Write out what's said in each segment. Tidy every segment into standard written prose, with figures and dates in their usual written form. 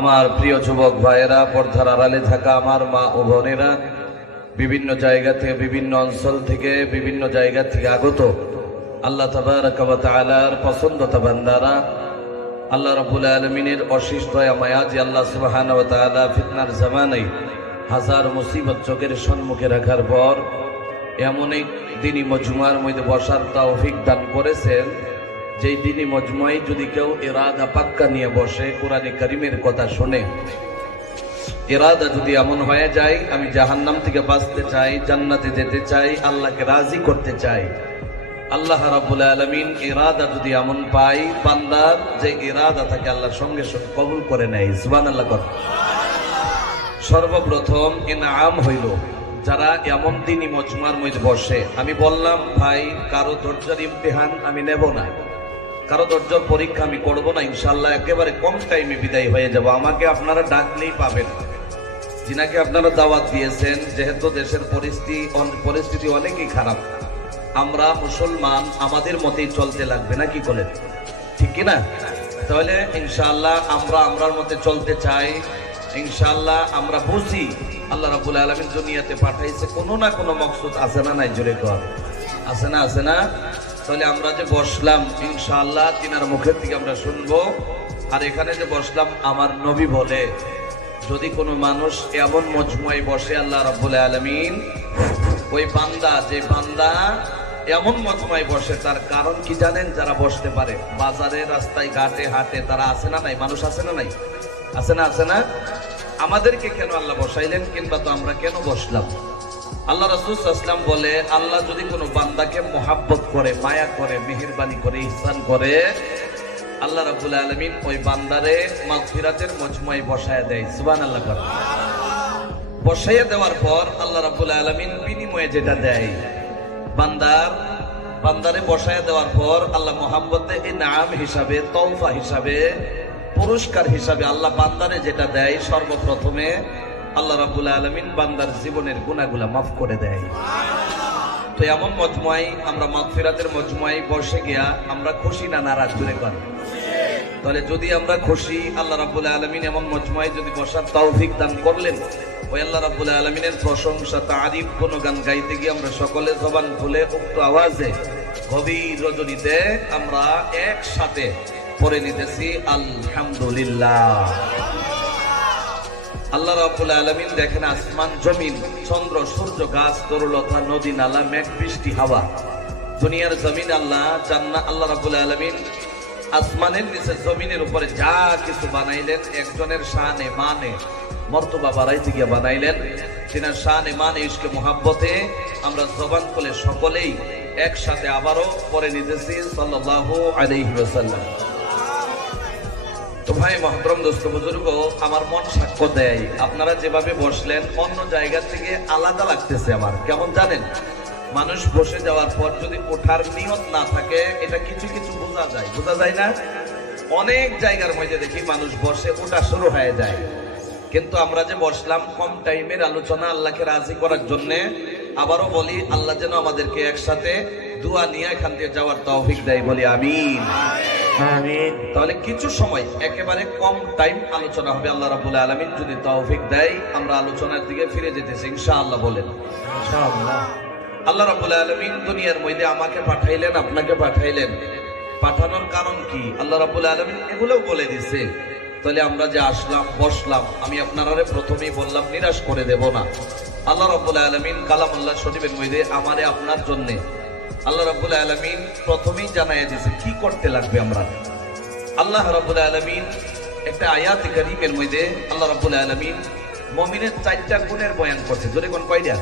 আমার প্রিয় যুবক ভাইয়েরা, পর্দার আড়ালে থাকা আমার মা ও বোনেরা, বিভিন্ন জায়গা থেকে, বিভিন্ন অঞ্চল থেকে, বিভিন্ন জায়গা থেকে আগত আল্লাহ তাবারাকা ওয়া তাআলার পছন্দতা বান্দারা, আল্লাহ রাব্বুল আলামিনের অশেষ দয়া মায়া যে আল্লাহ সুবহানাহু ওয়া তাআলা ফিতনার জামানায় হাজার মুসিবত চোখের সম্মুখে রাখার পর এমন এক দিনই মজমুয়ার মধ্যে বসার তৌফিক দান করেছেন, যেই দিনই মজমুয়ায় যদি কেউ ইরাদা পাক্কা নিয়ে বসে, কোরআনে কারিমের কথা শুনে, ইরাদা যদি এমন হয়ে যায় আমি জাহান্নাম থেকে বাঁচতে চাই, জান্নাতে যেতে চাই, আল্লাহকে রাজি করতে চাই, আল্লাহ রাব্বুল আলামিন ইরাদা যদি এমন পাই, বান্দার যে ইরাদা থাকে আল্লাহর সঙ্গে সঙ্গে কবুল করে নেয়। সুবহানাল্লাহ। সর্বপ্রথম ইনাম হইল যারা এমন দিনই মজমুয়ার মধ্যে বসে। আমি বললাম ভাই, কারো ধৈর্যের ইমতিহান আমি নেব না, কারো ধৈর্যের পরীক্ষা আমি করব না, ইনশাআল্লাহ একেবারে কম টাইমে বিদায় হয়ে যাব। আমাকে আপনারা ডাকলেই পাবেন, যিনাকে আপনারা দাওয়াত দিয়েছেন। যেহেতু দেশের পরিস্থিতি অনেকই খারাপ, আমরা মুসলমান, আমাদের মতেই চলতে লাগবে, না কি বলেন? ঠিক কিনা? তাহলে ইনশাআল্লাহ আমরা আমরার মতে চলতে চাই। ইনশাআল্লাহ আমরা বুঝি আল্লাহ রাব্বুল আলামিন দুনিয়াতে পাঠাইছে কোনো না কোনো মকসুদ আছে না নাই? জোরে কর, আছে না? আছে না? তাহলে আমরা যে বসলাম ইনশাআল্লাহ তিনার মুখের থেকে আমরা শুনবো। আর এখানে যে বসলাম, আমার নবী বলে যদি কোনো মানুষ এমন মজমুয়ায় বসে, আল্লাহ রাব্বুল আলামিন ওই বান্দা, যে বান্দা এমন মজমুয়ায় বসে, তার কারণ কি জানেন? যারা বসতে পারে বাজারে, রাস্তায়, ঘাটে, হাটে, তারা আছে না নাই? মানুষ আছে না নাই? আছে না? আছে না? আমাদেরকে কেন আল্লাহ বসাইলেন, কিংবা তো আমরা কেন বসলাম? আল্লাহ রাসূল সাল্লাল্লাহু আলাইহি ওয়াসাল্লাম বলে, আল্লাহ যদি কোনো বান্দাকে মোহাব্বত করে, মায়া করে, মেহেরবানি করে, ইহসান করে, আল্লাহ রাব্বুল আলামিন ওই বান্দারে মাগফিরাতের মজমুয়ায় বসায় দেয়। সুবহানাল্লাহ। বসাইয়া দেওয়ার পর আল্লাহ রাব্বুল আলামিন বিনিময়ে যেটা দেয়, বান্দারে বসাইয়া দেওয়ার পর আল্লাহ মোহাব্বতে ইনাম হিসাবে, তওফা হিসাবে, পুরস্কার হিসাবে আল্লাহ বান্দারে যেটা দেয়, সর্বপ্রথমে আল্লাহ রাব্বুল আলামিন বান্দার জীবনের গুনাহগুলা মাফ করে দেয়। তো এমন মজমুয়ায়, আমরা মাগফিরাতের মজমুয়ায় বসে গিয়া আমরা খুশি না নারাজ? জোরে কর। তাহলে যদি আমরা খুশি, আল্লাহ রাব্বুল আলামিন এমন মজমুয়ায় যদি বসার তৌফিক দান করলেন, ওই আল্লাহ রাব্বুল আলামিনের প্রশংসা, তারিফ, গুণগান গাইতে গিয়ে আমরা সকলে জবান খুলে উক্ত আওয়াজে গভীর রজনীতে আমরা একসাথে পড়ে নিতেছি আলহামদুলিল্লাহ। আল্লাহ রাব্বুল আলামিন দেখেন আসমান, জমিন, চন্দ্র, সূর্য, গাছ, তরুলতা, নদী, নালা, মেঘ, বৃষ্টি, হাওয়া, দুনিয়ার জমিন আল্লাহ, জান্নাত, আল্লাহ রাব্বুল আলামিন আসমানের নিচে জমিনের উপরে যা কিছু বানাইলেন, একজনের শানে মানে মর্তবা বাড়াইতে গিয়ে বানাইলেন। তিনার শানে মানে ইশকে মুহাব্বতে আমরা জবান খুলে সকলেই একসাথে আবারও পড়ে নিতেছি সাল্লাল্লাহু আলাইহি ওয়াসাল্লাম। তো ভাই মহতরম, দোস্ত, বুজুর্গ, আমার মন সাক্ষ্য দেয়, আপনারা যেভাবে বসলেন অন্য জায়গা থেকে আলাদা লাগতেছে আমার। কেমন জানেন? মানুষ বসে যাওয়ার পর যদি ওঠার নিয়ত না থাকে, এটা কিছু কিছু বোঝা যায়, বোঝা যায় না? অনেক জায়গার মধ্যে দেখি মানুষ বসে, ওটা শুরু হয়ে যায়। কিন্তু আমরা যে বসলাম কম টাইমের আলোচনা, আল্লাহকে রাজি করার জন্যে। আবারও বলি, আল্লাহ যেন আমাদেরকে একসাথে দোয়া নিয়ে এখান থেকে যাওয়ার তৌফিক দেয়, বলি আমিন। তাহলে কিছু সময়, একেবারে কম টাইম আলোচনা হবে, আল্লাহ রাব্বুল আলামিন যদি তৌফিক দেয় আমরা আলোচনার দিকে ফিরে যেতেছি ইনশাআল্লাহ। বলেন ইনশাআল্লাহ। আল্লাহ রাব্বুল আলামিন দুনিয়ার মধ্যে আমাকে পাঠাইলেন, আপনাকে পাঠাইলেন। পাঠানোর কারণ কি আল্লাহ রাব্বুল আলামিন এগুলোও বলে দিছে। তাহলে আমরা যে আসলাম, বসলাম, আমি আপনারা প্রথমেই বললাম নিরাশ করে দেব না। আল্লাহ রাব্বুল আলামিন কালামুল্লাহ শরীফের মধ্যে আমারে আপনার জন্য আল্লাহ রাব্বুল আলামিন প্রথমেই জানাইয়া দিয়েছে কি করতে লাগবে আমরা। আল্লাহ রাব্বুল আলামিন একটা আয়াত কারীমের মধ্যে আল্লাহ রাব্বুল আলামিন মুমিনের 4টা গুণের বয়ান করছে। জোরে কোন কয়টা?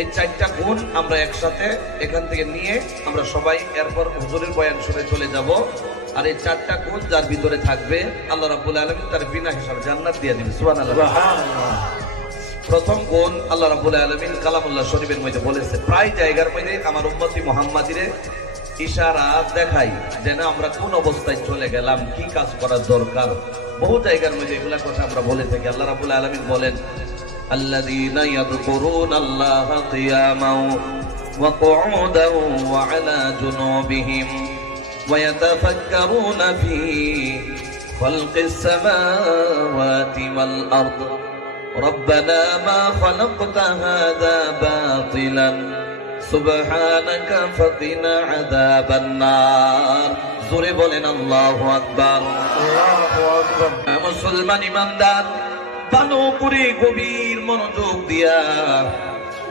এই 4টা গুণ আমরা একসাথে এখান থেকে নিয়ে আমরা সবাই এরপর হুজুরের বয়ান শুনে চলে যাব। আর এই 4টা গুণ যার ভিতরে থাকবে, আল্লাহ রাব্বুল আলামিন তার বিনা হিসাবে জান্নাত দিয়ে দিবেন। সুবহানাল্লাহ। প্রথম গুণ আল্লাহ রাব্বুল আলামিন কালামুল্লাহ শরীফের মধ্যে বলেছে। প্রায় জায়গার মধ্যে আমার উম্মতি মুহাম্মাদিরে ইশারা দেখাই যেন আমরা কোন অবস্থায় চলে গেলাম, কি কাজ করা দরকার। বহু জায়গার মধ্যে এগুলা কথা আমরা বলে থাকি। আল্লাহ রাব্বুল আলামিন বলেন, আল্লাযীনা ইয়াযকুরুনাল্লাহা কিয়ামান ওয়া কুউদান ওয়া আলা জুনুবিহিম ওয়া ইয়াতাফাক্কারুনা ফী খালকিস সামাওয়াতি ওয়াল আরদ রব্বানা মা খালাকতা হাযা বাতিলান সুবহানাকা ফাকিনা আযাবান নার। জোরে বলেন আল্লাহু আকবার। আল্লাহু আকবার। মুসলমান ইমানদার, ভালো করে গভীর মনোযোগ দিয়া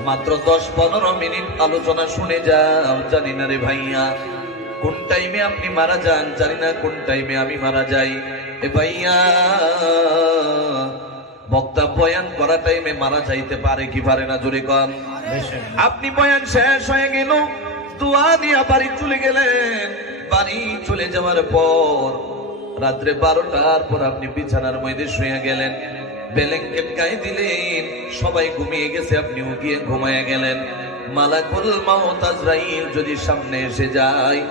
মাত্র 10-15 মিনিট আলোচনা শুনে যাও। জানি না রে ভাইয়া কোন টাইমে আপনি মারা যান, জানি না কোন টাইমে আমি মারা যাই। এ ভাইয়া, বক্তা বয়ান করা টাইমে মারা যাইতে পারে কি পারে না? জোরে কন। আপনি বয়ান শেষ হয়ে গেল, দোয়া দিয়া বাড়ি চলে গেলেন। বাড়ি চলে যাওয়ার পর রাত্রে 12টার পর আপনি বিছানার মধ্যে শুয়ে গেলেন, ব্ল্যাঙ্কেট গায়ে দিলেন, সবাই ঘুমিয়ে গেছে, আপনিও গিয়ে ঘুমায় গেলেন। মালাকুল মাউত আজরাইল যদি সামনে এসে যায়,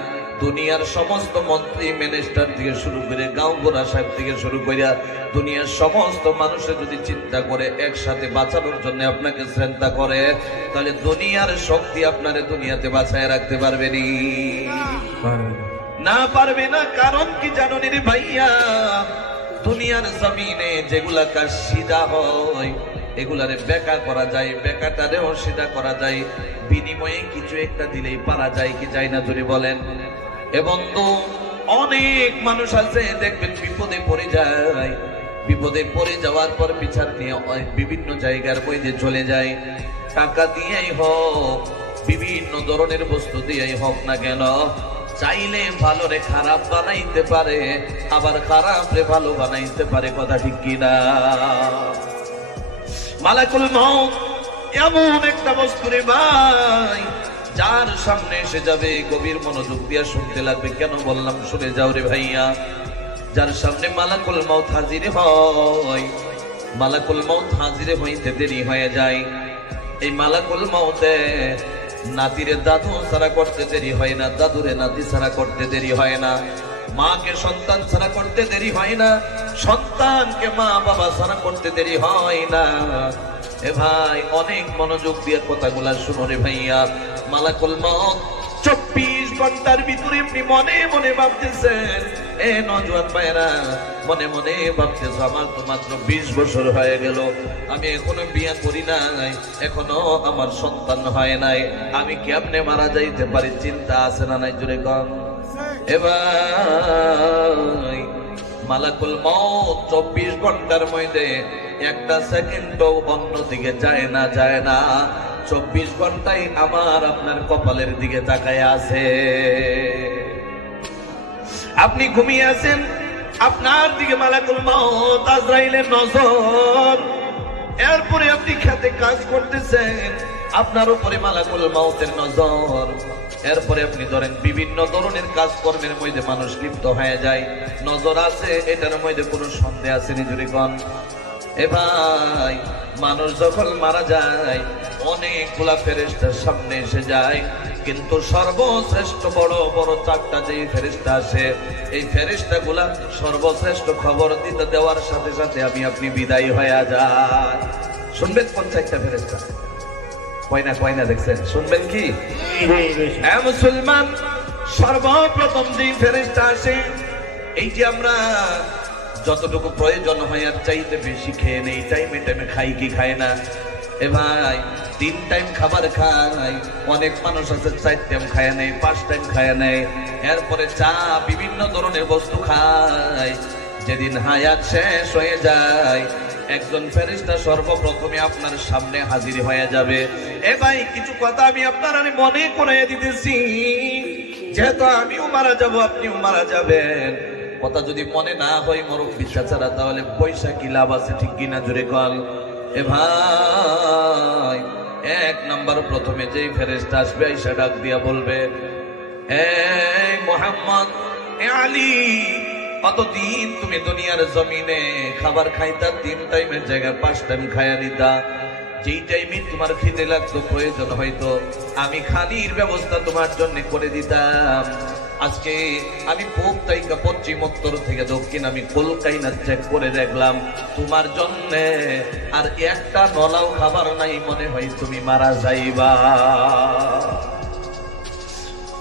দুনিয়ার সমস্ত মন্ত্রী মিনিস্টার থেকে শুরু করে গাঁওগোড়া সাহেব থেকে শুরু করে দুনিয়ার সমস্ত মানুষের যদি চিন্তা করে একসাথে বাঁচানোর জন্য আপনাকে চিন্তা করে, তাহলে দুনিয়ার শক্তি আপনারে দুনিয়াতে বাঁচায় রাখতে পারবে না, পারবে না। কারণ কি জানো রে ভাইয়া, দুনিয়ার জমিনে যেগুলা কাজ সিধা হয় এগুলারে বেকা করা যায়, বেকাটারেও সিধা করা যায়, বিনিময়ে কিছু একটা দিলেই পারা যায় কি যায় না? জোরে বলেন। এবং তো অনেক মানুষ আছে দেখবেন বিপদে পড়ে যায়, বিপদে পড়ে যাওয়ার পর বিচার নিয়ে বিভিন্ন জায়গার মধ্যে চলে যায়। টাকা দিয়েই হোক, বিভিন্ন ধরনের বস্তু দিয়েই হোক না কেন, চাইলে ভালো রে খারাপ বানাইতে পারে, আবার খারাপ রে ভালো বানাইতে পারে। কথা ঠিক কিনা? মালাকুল মউত এমন একটা বস্তু রে ভাই, যার সামনে এসে যাবে গভীর মনোযোগ দিয়ে শুনতে লাগবে। কেন বললাম শুনে যাও রে ভাইয়া। যার সামনে মালাকুল মউত হাজির হয়, মালাকুল মউত হাজির হইতে দেরি হয়ে যায়। এই মালাকুল মউতে নাতিরে দাদু ছাড়া করতে দেরি হয় না, দাদুরে নাতি ছাড়া করতে দেরি হয় না, মাকে সন্তান ছাড়া করতে দেরি হয় না, সন্তানকে মা বাবা ছাড়া করতে দেরি হয় না। এ ভাই, অনেক মনোযোগ দিয়ে কথাগুলা শুনো রে ভাইয়া। মালাকুল মউত 24 ঘন্টার ভিতরে আপনি মনে মনে ভাবতেছেন, এ নওজোয়ান ভাইরা মনে মনে ভাবতেছ, আমার তো মাত্র 20 বছর হয়ে গেল, আমি এখনো বিয়ে করি নাই, এখনো আমার সন্তান হয় নাই, আমি কেমনে মারা যাইতে পারি? চিন্তা আছে না নাই? জোরে কন। এ ভাই, মালাকুল মউত 24 ঘন্টার মধ্যে একটা সেকেন্ডও অন্যদিকে যায় না, যায় না। 24 ঘন্টাই আমার আপনার কপালের দিকে তাকায় আছে। আপনি ঘুমিয়ে আছেন, আপনার দিকে মালাকুল মউত আজরাইলের নজর। এরপরে আপনি খেতে কাজ করতেছেন, আপনার উপরে মালাকুল মউতের নজর। এরপরে আপনি ধরেন বিভিন্ন ধরনের কাজকর্মের মধ্যে মানুষ লিপ্ত হয়ে যায়, নজর আছে, এটার মধ্যে কোনো সন্দেহ আছে নি? জোরে কোন। এ ভাই, মানুষ যখন মারা যায় অনেকগুলা ফেরেশতার সামনে এসে যায়, কিন্তু সর্বশ্রেষ্ঠ বড় বড় 4টা যে ফেরেশতা আসে, এই ফেরেশতাগুলা সর্বশ্রেষ্ঠ খবর দিতে দেওয়ার সাথে সাথে আমি আপনি বিদায় হয়ে যায়। শুনবেন কোন 4টা ফেরেশতা? কয়না দেখছেন? শুনবেন কি? মুসলমান, সর্বপ্রথম যে ফেরেশতা আসে, এই যে আমরা যতটুকু প্রয়োজন হয় আর চাইতে বেশি খেয়ে নেই, টাইমে টাইমে খাই কি খায় না? এ ভাই, 3 টাইম খাবার খাই, অনেক মানুষ আছে 4 টাইম খায় নেই, 5 টাইম খায় নেই, এরপরে চা বিভিন্ন ধরনের বস্তু খায়। যেদিন হায়াত শেষ হয়ে যায়, একজন ফেরেশতা সর্বপ্রথমে আপনার সামনে হাজির হয়ে যাবে। এ ভাই, কিছু কথা আমি আপনার মনে করিয়ে দিতেছি, যেহেতু আমিও মারা যাব, আপনিও মারা যাবেন। কথা যদি মনে না হয় মুরব্বি চাচারা, তাহলে পয়সা কি লাভ আছে? ঠিক কিনা? জোরে কল। এ ভাই, 1 নাম্বার প্রথমে যেই ফেরেশতা আসবে, আয়েশা ডাক দিয়া বলবে, এই মুহাম্মদ, এ আলী, কতদিন তুমি দুনিয়ার জমিনে খাবার খাইতা 3 টাইমের জায়গায় 5 টাইম খাইয়া নিতা। যেই টাইমে তোমার খিদে লাগতো, প্রয়োজন হয়তো, আমি খানির ব্যবস্থা তোমার জন্য করে দিতাম। আজকে আমি পূব থেকে পশ্চিম, উত্তর থেকে দক্ষিণ, আমি কলকাইনা চেক করে দেখলাম, তোমার জন্য আর একটা নলাও খাবার নাই, মনে হয় তুমি মারা যাইবা।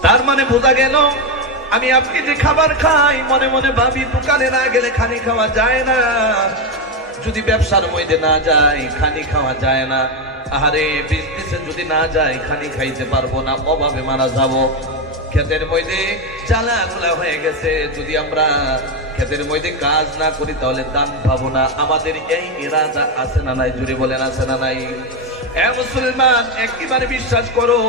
তার মানে বোঝা গেল আমি আপনি যে খাবার খাই মনে মনে ভাবি দোকানে না গেলে খানি খাওয়া যায় না, যদি ব্যবসার মধ্যে না যায় খানি খাওয়া যায় না, আহারে বিজনেসে যদি না যায় খানি খাইতে পারবো না, অভাবে মারা যাব। ক্ষেতের মধ্যে জ্বালাগুলা হয়ে গেছে, যদি আমরা ক্ষেতের মধ্যে কাজ না করি তাহলে দান পাবো না। আমাদের এই ইরাদা আছে না নাই? জুড়ে বলেন আছে না নাই? এ মুসলমান, একেবারে বিশ্বাস করো,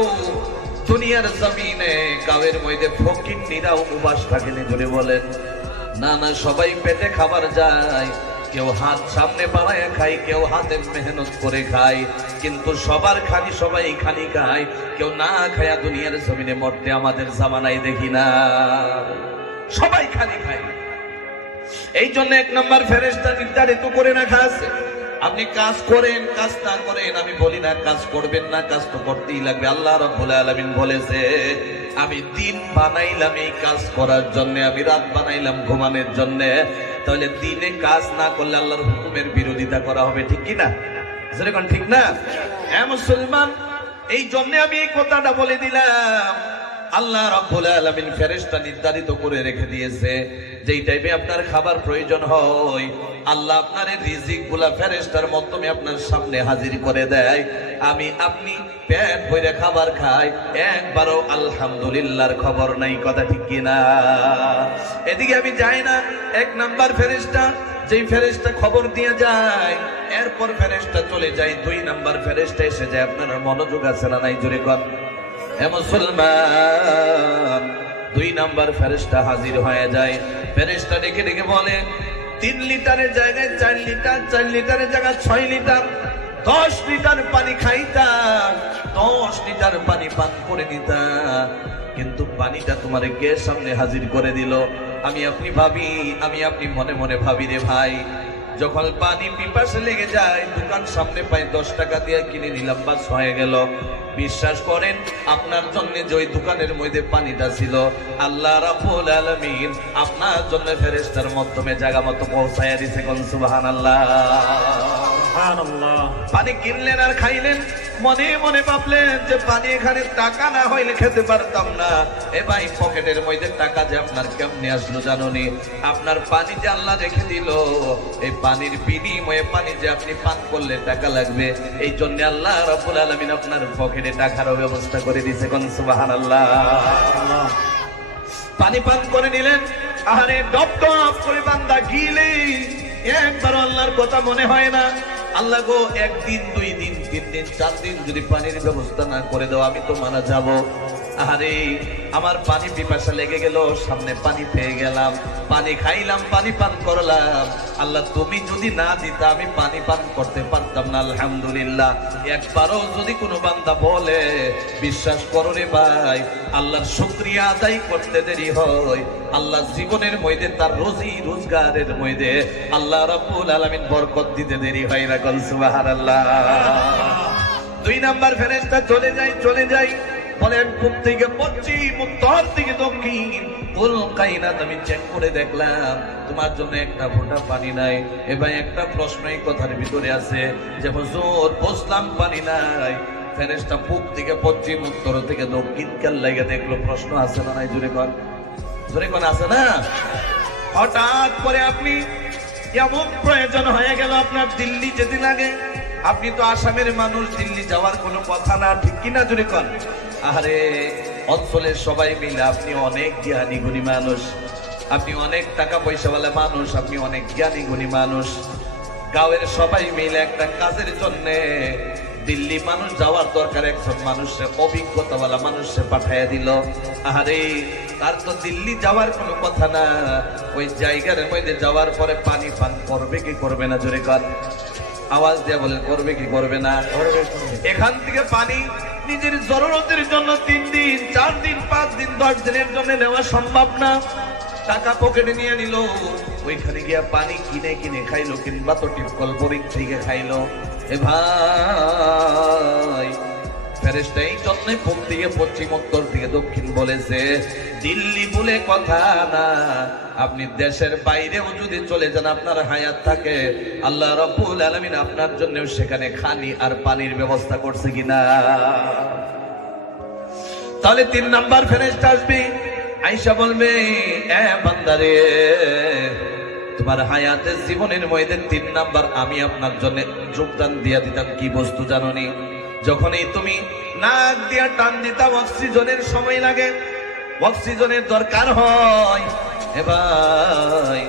দুনিয়ার জমিনে গাঁয়ের মধ্যে ফকিন্নিরাও উপাস থাকেনি। জুড়ে বলেন না না, সবাই পেটে খাবার যায়, কেউ হাত সামনে বাড়ায় খায়, কেউ হাতে মেহনত করে খায়, কিন্তু সবার খানি সবাই খানি খায়, কেউ না খায়া দুনিয়ার জমিনে মরতে আমাদের জামানায় দেখি না, সবাই খানি খায়। এই জন্য এক নম্বর ফেরেশতা নির্ধারিত করে রাখা আছে, আপনি কাজ করেন কাজ না করেন, আমি বলি না কাজ করবেন না, কাজ তো করতেই লাগবে। আল্লাহ রাব্বুল আলামিন বলেছে, আমি দিন বানাইলাম এই কাজ করার জন্য, আমি রাত বানাইলাম ঘুমানোর জন্য। তাহলে দিনে কাজ না করলে আল্লাহর হুকুমের বিরোধিতা করা হবে, ঠিক কি না? যেরকম ঠিক না? হ্যাঁ মুসলমান, এই জন্য আমি এই কথাটা বলে দিলাম। আল্লাহ রাব্বুল আলামিন ফেরেশতা নির্ধারিত করে রেখে দিয়েছে, যেই টাইমে আপনার খাবার প্রয়োজন হয় আল্লাহ আপনার রিজিক গুলা ফেরেশতার মাধ্যমে আপনার সামনে হাজির করে দেয়। আমি আপনি পেট ভরে খাবার খাই, একবারও আলহামদুলিল্লাহর খবর নাই, কথা ঠিক কিনা? এদিকে আমি যাই না, এক নাম্বার ফেরেশতা, যেই ফেরেশতা খবর দিয়ে যায়, এরপর ফেরেশতা চলে যায়, দুই নাম্বার ফেরেশতা এসে যায়। আপনার মনোযোগ আছে না নাই? জোরে কর। হে মুসলমান, দুই নাম্বার ফেরেশতা হাজির হয়ে যায়। ফেরেশতা ডেকে ডেকে বলে, 3 লিটারের জায়গায় 4 লিটার, 4 লিটারের জায়গায় 6 লিটার, 10 লিটার পানি খাইতা, 10 লিটার পানি পান করে নিতা, কিন্তু পানিটা তোমার কে সামনে হাজির করে দিল? আমি আপনি ভাবি, আমি আপনি মনে মনে ভাবি রে ভাই, যখন পানি পিপাসে লেগে যায়, দোকান সামনে পাই, 10 টাকা দিয়ে কিনে নিলাম, বাস হয়ে গেল। বিশ্বাস করেন, আপনার জন্য যে ওই দোকানের মধ্যে পানিটা ছিল, আল্লাহ রাব্বুল আলামিন আপনার জন্য ফেরেশতার মাধ্যমে জায়গা মতো পৌঁছায়া দিয়েছে। কোন সুবহানাল্লাহ। সুবহানাল্লাহ। পানি কিনলেন আর খাইলেন, মনে মনে ভাবলেন যে পানি এখানে টাকা না হইলে খেতে পারতাম না। এ ভাই, পকেটের মধ্যে টাকা যে আপনার কেমনে আসলো জানোনি? আপনার পানি যে আল্লাহ রেখে দিল, এই পানির বিনিময়ে পানি যে আপনি পান করলে টাকা লাগবে, এই জন্য আল্লাহ রাব্বুল আলামিন আপনার পকেটে টাকার ব্যবস্থা করে দিয়েছে। কোন সুবহানাল্লাহ। পানি পান করে নিলেন, আহারে ডপ ডপ করে বান্দা গিলে, একবার আল্লাহর কথা মনে হয় না। আল্লাহ গো, 1 দিন 2 দিন 3 দিন 4 দিন যদি পানির ব্যবস্থা না করে দাও, আমি তো মারা যাব। আরে আমার পানি পিপাসা লেগে গেল, সামনে পানি পেয়ে গেলাম, পানি খাইলাম, পানি পান করলাম। আল্লাহ তুমি যদি না দিতা আমি পানি পান করতে পারতাম না। আলহামদুলিল্লাহ। একবারও যদি কোনো বান্দা বলে, বিশ্বাস করো রে ভাই, আল্লাহর শুকরিয়া আদায় করতে দেরি হয়, আল্লাহ জীবনের মধ্যে তার রোজি রোজগারের মধ্যে আল্লাহ রাব্বুল আলামিন বরকত দিতে দেরি হয় না। কোন সুবহানাল্লাহ। 2 নাম্বার ফেরেশতা চলে যায়, বলেন পূব থেকে পশ্চিম, উত্তর থেকে দক্ষিণ, কুল কায়নাত আমি চেক করে দেখলাম, তোমার জন্য একটা ফোঁটা পানি নাই। এ ভাই, একটা প্রশ্ন এই কথার ভিতরে আছে যে হুজুর বুঝলাম পানি নাই, ফেরেশতা পূব থেকে পশ্চিম, উত্তর থেকে দক্ষিণ কাল লাগে দেখলো, প্রশ্ন আছে না নাই? জোরে কোন, জোরে কোন, আছে না? হঠাৎ করে আপনি এমন প্রয়োজন হয়ে গেল, আপনার দিল্লি যেতে লাগে, আপনি তো আসামের মানুষ, দিল্লি যাওয়ার কোনো কথা না, ঠিক কিনা? জোরে কোন। আরে অঞ্চলের সবাই মিলে, আপনি অনেক জ্ঞানী গুণী মানুষ, আপনি অনেক টাকা পয়সাওয়ালা মানুষ, আপনি অনেক জ্ঞানী গুণী মানুষ, গাঁয়ের সবাই মিলে একটা কাজের জন্য দিল্লি মানুষ যাওয়ার দরকার, একজন মানুষের অভিজ্ঞতাওয়ালা মানুষে পাঠাইয়া দিল। আরে তার তো দিল্লি যাওয়ার কোনো কথা না, ওই জায়গার মধ্যে যাওয়ার পরে পানি পান করবে কি করবে না? জোরে কর, আওয়াজ দিয়ে বলেন, করবে কি করবে না? এখান থেকে পানি নিজের জরুরতের জন্য 3 দিন 4 দিন 5 দিন 10 দিনের জন্য নেওয়া সম্ভব না। টাকা পকেটে নিয়ে নিল, ওইখানে গিয়া পানি কিনে কিনে খাইলো, কিংবা তো টিপকল বোরিং থেকে খাইলো। এ ভাই, ফেরেশতা এই জন্য পূব থেকে পশ্চিম, উত্তর থেকে দক্ষিণ বলেছে, দিল্লি বলে কথা না, আপনি দেশের বাইরেও যদি চলে যান, আপনার হায়াত থাকে, আল্লাহ রাব্বুল আলামিন আপনার জন্য সেখানে খানি আর পানির ব্যবস্থা করছে কিনা? তাহলে 3 নাম্বার ফেরেশতা আসবে, আয়েশা বলবে, এ বান্দারে, তোমার হায়াতের জীবনের মধ্যে 3 নাম্বার আমি আপনার জন্য যোগদান দিয়া দিতাম। কি বস্তু জানোনি? যখনই তুমি নাক দিয়া টান দিতাম, অক্সিজেনের সময় লাগে, অক্সিজেনের দরকার হয়। এ ভাই,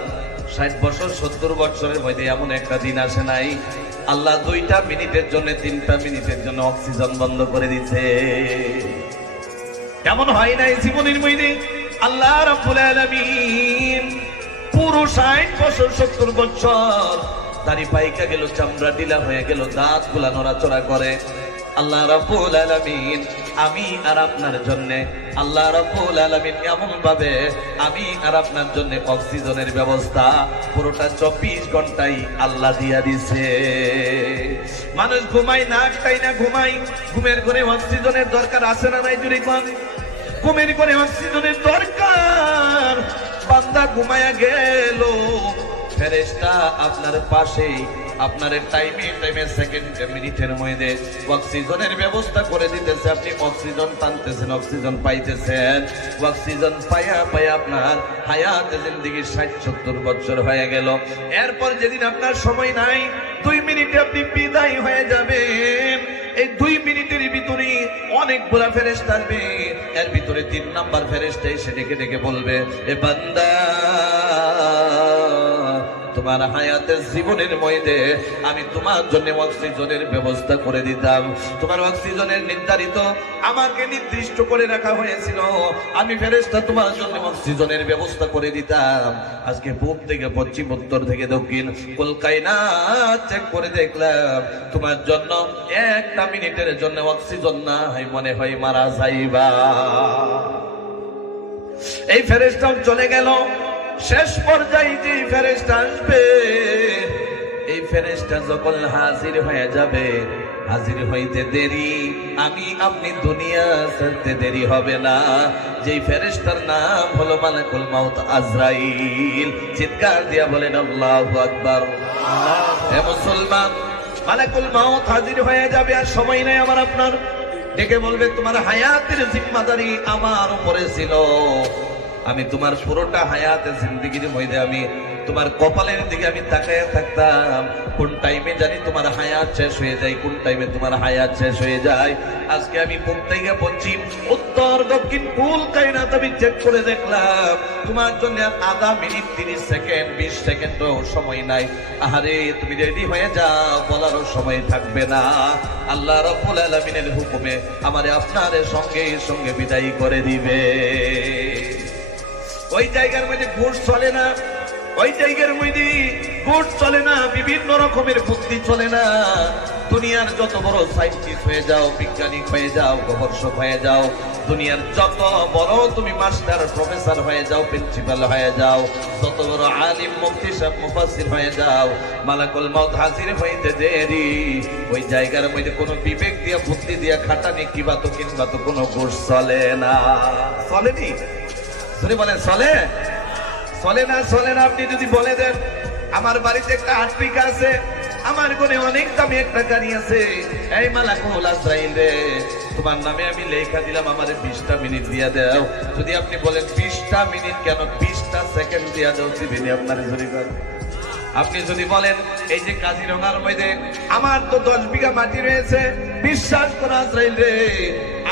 60 বছর 70 বছরের মধ্যে এমন একটা দিন আসে নাই আল্লাহ 2টা মিনিটের জন্য 3টা মিনিটের জন্য অক্সিজেন বন্ধ করে দিছে। কেমন হয় নাই জীবনের মধ্যে? আল্লাহ রাব্বুল আলামিন পুরো 60 বছর 70 বছর দাড়ি পাইকা গেল, চামড়া ঢিলা হয়ে গেল, দাঁত গুলা নড়াচড়া করে। আল্লাহ রাব্বুল আলামিন আমি আর আপনার জন্য, আল্লাহ রাব্বুল আলামিন এমন ভাবে আমি আর আপনার জন্য অক্সিজেনের ব্যবস্থা পুরোটা 24 ঘন্টাই আল্লাহ দিয়া দিছে। মানুষ ঘুমাই না, একটাই না ঘুমাই, ঘুমের ঘরে অক্সিজেনের দরকার আছে না নাই? জুড়ে কোন ঘুমের ঘরে অক্সিজেনের দরকার। বান্দা ঘুমায়া গেল, ফেরেশতা আপনার পাশেই আপনার টাইমে টাইমে সেকেন্ডে মিনিটের মধ্যে অক্সিজেনের ব্যবস্থা করে দিতেছে। আপনি অক্সিজেন টানতেছেন, অক্সিজেন পাইতেছেন, অক্সিজেন পায়া পায়া আপনার হায়াত জিন্দেগি 60-70 বছর হয়ে গেল। এরপর যেদিন আপনার সময় নাই, 2 মিনিটে আপনি বিদায় হয়ে যাবেন। এই 2 মিনিটের ভিতরে অনেকগুলা ফেরেশতা আসবে। এর ভিতরে 3 নাম্বার ফেরেশতা এসে ডেকে ডেকে বলবে, এ বান্দা, তোমার হায়াতের জীবনের মধ্যে আমি তোমার জন্য অক্সিজেনের ব্যবস্থা করে দিতাম। তোমার অক্সিজেনের নির্ধারিত আমাকে নির্দিষ্ট করে রাখা হয়েছিল। আমি ফেরেশতা তোমার জন্য অক্সিজেনের ব্যবস্থা করে দিতাম। আজকে পূব থেকে পশ্চিম, উত্তর থেকে দক্ষিণ, কুল কায়নাত চেক করে দেখলাম তোমার জন্য 1টা মিনিটের জন্য অক্সিজেন নাই, মনে হয় মারা যাইবা। এই ফেরেশতাও চলে গেল। শেষ পর্যায়ে যে ফেরেশতা আসবে, এই ফেরেশতা যখন হাজির হয়ে যাবে, হাজির হইতে দেরি, আমি আপনি দুনিয়া ছাড়তে দেরি হবে না। যেই ফেরেশতার নাম হলো মালাকুল মাউত আজরাইল। চিৎকার দিয়া বলেন আল্লাহু আকবার। হে মুসলমান, মালাকুল মাউত হাজির হয়ে যাবে, আর সময় নাই আমার আপনার। ডেকে বলবে, তোমার হায়াতের জিম্মাদারি আমার উপরে ছিল। আমি তোমার পুরোটা হায়াতে জিন্দেগির মধ্যে আমি তোমার কপালের দিকে আমি তাকায়া থাকতাম, কোন টাইমে জানি তোমার হায়াত শেষ হয়ে যায়, কোন টাইমে তোমার হায়াত শেষ হয়ে যায়। আজকে আমি পূব থেকে পশ্চিম, উত্তর দক্ষিণ, কুল কায়নাত আমি চেক করে দেখলাম তোমার জন্য আধা মিনিট 30 সেকেন্ড 20 সেকেন্ডও সময় নাই। আহারে, তুমি রেডি হয়ে যাও, বলারও সময় থাকবে না। আল্লাহ রাব্বুল আলামিনের হুকুমে আমারে আপনার সঙ্গে সঙ্গে বিদায় করে দিবে। ওই জায়গার মধ্যে ঘুষ চলে না, ওই জায়গার মধ্যে ঘুষ চলে না, বিভিন্ন রকমের বুদ্ধি চলে না। দুনিয়ার যত বড় সায়েন্টিস্ট হয়ে যাও, বিজ্ঞানী হয়ে যাও, গবেষক হয়ে যাও, দুনিয়ার যত বড় তুমি মাস্টার প্রফেসর হয়ে যাও, প্রিন্সিপাল হয়ে যাও, যত বড় আলিম মুফতি সাহেব মুফাসসির হয়ে যাও, মালাকুল মাউত হাজির হইতে দেরি। ওই জায়গার মধ্যে কোনো বিবেক দিয়া, বুদ্ধি দিয়া, খাটানি কিংবা তো কোনো ঘুষ চলে না। চলেনি? বলে চলে? চলে না, চলে না। আপনি যদি বলে দেন, আমার বাড়িতে একটা 8 বিঘা আছে, আমার ঘরে অনেক দামি একটা গাড়ি আছে, এই মালাকুল আজরাইল রে, তোমার নামে আমি লেখা দিলাম, আমারে 20টা মিনিট দিয়া দাও। যদি আপনি বলেন 20টা মিনিট কেন, 20টা সেকেন্ড দিয়া দাও, দিবেনি আপনার জরি কর। আপনি যদি বলেন, এই যে কাজিরঙার মধ্যে আমার তো 10 বিঘা মাটি রয়েছে, বিশ্বাস করো আজরাইল রে,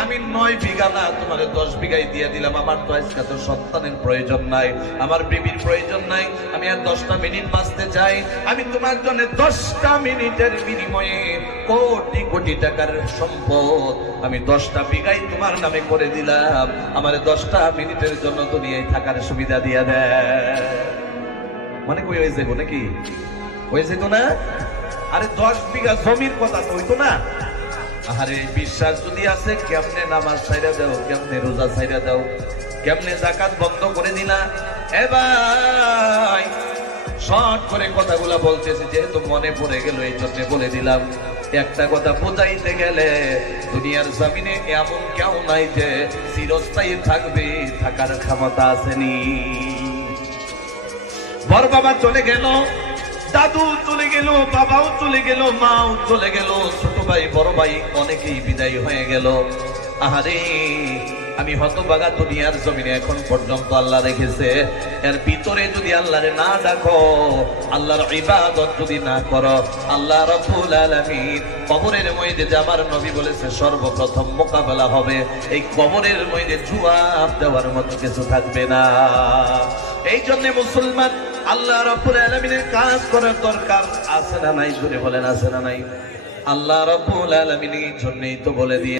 আমি 9 বিঘা না, তোমার 10 বিঘাই দিয়ে দিলাম। আমার তো আজকে তো সন্তানের প্রয়োজন নাই, আমার বিবির প্রয়োজন নাই, আমি আর 10টা মিনিট বাঁচতে চাই। আমি তোমার জন্য 10টা মিনিটের বিনিময়ে কোটি কোটি টাকার সম্পদ আমি 10টা বিঘাই তোমার নামে করে দিলাম। আমার 10টা মিনিটের জন্য দুনিয়ায় থাকার সুবিধা দিয়া দেয়। মানে কই হয়ে যাবো নাকি? হয়ে যেত না? আরে 10 বিঘা জমির কথা তো হইতো না? আরে বিশ্বাস যদি আছে, কেমনে নামাজ ছাইরা দাও, কেমনে রোজা ছাইরা দাও, কেমনে যাকাত বন্ধ করে দিলা? এ ভাই, শর্ট করে কথাগুলা বলতেছি, যেহেতু মনে পড়ে গেল এই জন্য বলে দিলাম। একটা কথা বোঝাইতে গেলে, দুনিয়ার জমিনে এমন কেউ নাই যে চিরস্থায়ী থাকবে, থাকার ক্ষমতা আসেনি। বড় বাবা চলে গেল, দাদু চলে গেল, বাবাও চলে গেল, মাও চলে গেল, ছোট ভাই বড় ভাই অনেকেই বিদায় হয়ে গেল। আহারে আমি হতভাগা দুনিয়ার জমিনে এখন পর্যন্ত আল্লাহ রেখেছে, এর ভিতরে যদি আল্লাহরে না ডাকো, আল্লাহর ইবাদত যদি না করো, আল্লাহ রাব্বুল আলামিন কবরের মধ্যে যে আমার নবী বলেছে সর্বপ্রথম মোকাবেলা হবে, এই কবরের মধ্যে জবাব দেওয়ার মতো কিছু থাকবে না। এই জন্য মুসলমান আল্লাহ রাব্বুল আলামিনের কাজ করার দরকার আছে না নাই? জোরে বলেন আছে না নাই? আল্লাহ রাব্বুল আলামিন এই জন্যই তো বলে দিয়ে